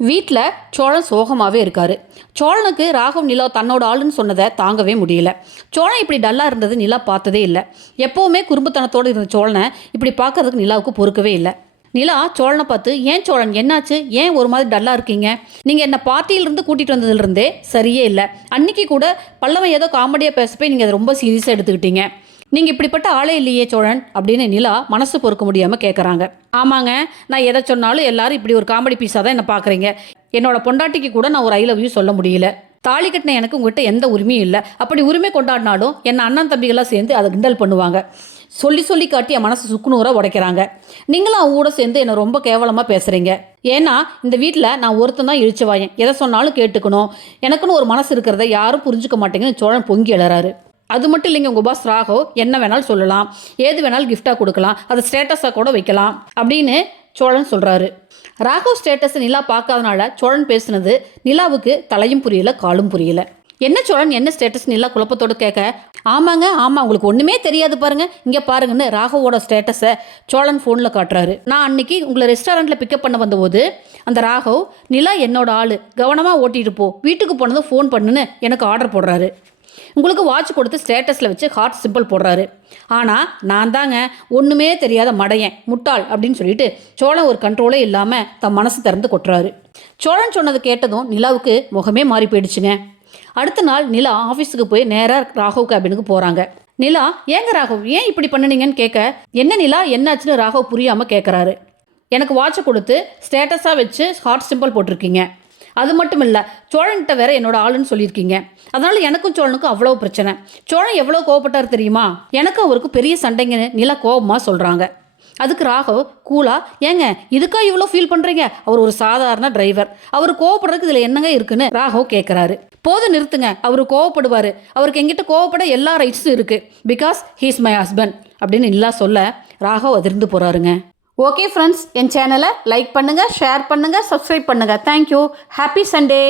வீட்டில் சோழன் சோகமாகவே இருக்கார். சோழனுக்கு ராகவ் நிலா தன்னோட ஆளுன்னு சொன்னதை தாங்கவே முடியல. சோழன் இப்படி டல்லாக இருந்தது நிலா பார்த்ததே இல்லை. எப்போவுமே குறும்புத்தனத்தோடு இருந்த சோழனை இப்படி பார்க்கறதுக்கு நிலாவுக்கு பொறுக்கவே இல்லை. நிலா சோழனை பார்த்து, ஏன் சோழன் என்னாச்சு, ஏன் ஒரு மாதிரி டல்லாக இருக்கீங்க, நீங்கள் என்னை பார்ட்டியிலிருந்து கூட்டிகிட்டு வந்ததுலேருந்தே சரியே இல்லை. அன்றைக்கி கூட பல்லவன் ஏதோ காமெடியாக பேசப்போய் நீங்கள் அதை ரொம்ப சீரியஸாக எடுத்துக்கிட்டீங்க. நீங்கள் இப்படிப்பட்ட ஆளே இல்லையே சோழன் அப்படின்னு நிலா மனசு பொறுக்க முடியாமல் கேட்குறாங்க. ஆமாங்க, நான் எதை சொன்னாலும் எல்லாரும் இப்படி ஒரு காமெடி பீஸாக தான் என்னை பார்க்குறீங்க. என்னோட பொண்டாட்டிக்கு கூட நான் ஒரு ஐ லவ் யூ சொல்ல முடியல. தாலி கட்டின எனக்கு உங்கள்கிட்ட எந்த உரிமையும் இல்லை. அப்படி உரிமை கொண்டாடினாலும் என்னை அண்ணன் தம்பிகளாக சேர்ந்து அதை கிண்டல் பண்ணுவாங்க. சொல்லி காட்டி என் மனசு சுக்குநூறாக உடைக்கிறாங்க. நீங்களும் அவங்க கூட சேர்ந்து என்னை ரொம்ப கேவலமாக பேசுகிறீங்க. ஏன்னா இந்த வீட்டில் நான் ஒருத்தன் தான் இழிச்சவாயன். எதை சொன்னாலும் கேட்டுக்கணும், எனக்குன்னு ஒரு மனசு இருக்கிறத யாரும் புரிஞ்சுக்க மாட்டேங்குன்னு சோழன் பொங்கி எழறாரு. அது மட்டும் இல்லைங்க, உங்கள் பாஸ் ராகவ் என்ன வேணாலும் சொல்லலாம், ஏது வேணாலும் கிஃப்டாக கொடுக்கலாம், அதை ஸ்டேட்டஸாக கூட வைக்கலாம் அப்படின்னு சோழன் சொல்கிறாரு. ராகவ் ஸ்டேட்டஸை நிலா பார்க்காதனால சோழன் பேசுனது நிலாவுக்கு தலையும் புரியல காலும் புரியல. என்ன சோழன், என்ன ஸ்டேட்டஸ் நிலா குழப்பத்தோடு கேட்க, ஆமாங்க ஆமாம், உங்களுக்கு ஒன்றுமே தெரியாது பாருங்கள், இங்கே பாருங்கன்னு ராகவோட ஸ்டேட்டஸை சோழன் ஃபோனில் காட்டுறாரு. நான் அன்னைக்கு உங்களை ரெஸ்டாரண்ட்டில் பிக்கப் பண்ண வந்தபோது அந்த ராகவ், நிலா என்னோட ஆள், கவனமாக ஓட்டிகிட்டு போ, வீட்டுக்கு போனதும் ஃபோன் பண்ணுன்னு எனக்கு ஆர்டர் போடுறாரு. உங்களுக்கு வாட்ச் கொடுத்து ஸ்டேட்டஸில் வச்சு ஹார்ட் சிம்பிள் போடுறாரு. ஆனால் நான் தாங்க ஒன்றுமே தெரியாத மடையன், முட்டாள் அப்படின்னு சொல்லிட்டு சோழன் ஒரு கண்ட்ரோலே இல்லாமல் தன் மனசு திறந்து கொட்டுறாரு. சோழன் சொன்னது கேட்டதும் நிலாவுக்கு முகமே மாறி போயிடுச்சுங்க. அடுத்த நாள் நிலா ஆஃபீஸுக்கு போய் நேராக ராகவ் கேபினுக்கு போகிறாங்க. நிலா, ஏங்க ராகவ் ஏன் இப்படி பண்ணினீங்கன்னு கேட்க, என்ன நிலா என்னாச்சுன்னு ராகவ் புரியாமல் கேட்குறாரு. எனக்கு வாட்சை கொடுத்து ஸ்டேட்டஸாக வச்சு ஹார்ட் சிம்பிள் போட்டிருக்கீங்க, அது மட்டும் இல்லை சோழன்கிட்ட வேற என்னோட ஆளுன்னு சொல்லியிருக்கீங்க, அதனால எனக்கும் சோழனுக்கும் அவ்வளோ பிரச்சனை. சோழன் எவ்வளோ கோவப்பட்டார் தெரியுமா, எனக்கு அவருக்கு பெரிய சண்டைங்கன்னு நிலா கோபமாக சொல்கிறாங்க. அதுக்கு ராகவ் கூலா, ஏங்க இதுக்கா இவ்வளோ ஃபீல் பண்ணுறீங்க, அவர் ஒரு சாதாரண டிரைவர், அவர் கோவப்படுறதுக்கு இதில் என்னங்க இருக்குன்னு ராகவ் கேட்குறாரு. போதும் நிறுத்துங்க, அவர் கோவப்படுவார், அவருக்கு எங்கிட்ட கோவப்பட எல்லா ரைட்ஸும் இருக்குது, because he is my husband அப்படின்னு நிலா சொல்ல ராகவ் அதிர்ந்து போகிறாருங்க. ஓகே ஃப்ரெண்ட்ஸ், என் சேனலை லைக் பண்ணுங்கள், ஷேர் பண்ணுங்கள், சப்ஸ்கிரைப் பண்ணுங்கள். தேங்க்யூ. Happy Sunday.